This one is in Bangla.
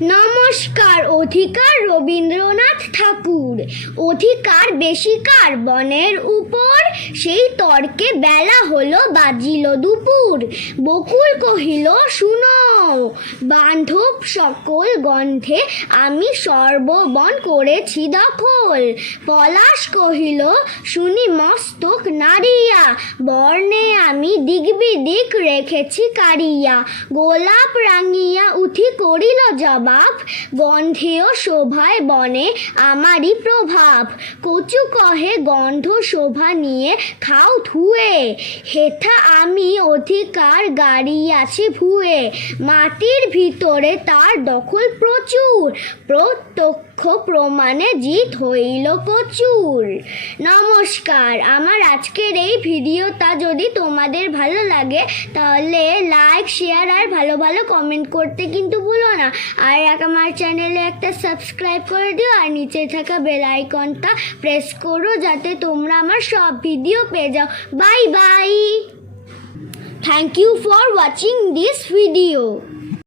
নমস্কার। অধিকার রবীন্দ্রনাথ ঠাকুর। অধিকার বেশি কার বনের উপর, সেই তর্কে বেলা হলো বাজিল দুপুর। বকুল কহিল শুনো বান্ধব সকল গন্ধে, আমি সর্ববন করেছি দখল। পলাশ কহিল শুনি মস্তক নাড়িয়া, বর্ণে আমি দিক বিদিক রেখেছি কাড়িয়া। গোলাপ রাঙিয়া উঠি করিল জবাব, গন্ধেয় শোভায় বনে আমারই প্রভাব। কচু কহে গন্ধ শোভা নিয়ে খাও ধুয়ে, হেথা আমি অধিকার গাড়িয়াছি ভুয়ে। মাটির ভিতরে তার দখল প্রচুর, প্রত্যক্ষ প্রমাণে জিত হইল প্রচুর। নমস্কার। আমার আজকের এই ভিডিওটা যদি তোমাদের ভালো লাগে তাহলে লাইক, শেয়ার আর ভালো ভালো কমেন্ট করতে কিন্তু ভুলো না। আর আমার চ্যানেলে একটা সাবস্ক্রাইব করে দিও, আর নিচে থাকা বেল আইকনটা প্রেস করো যাতে তোমরা আমার সব ভিডিও পেয়ে যাও। Bye bye. Thank you for watching this video.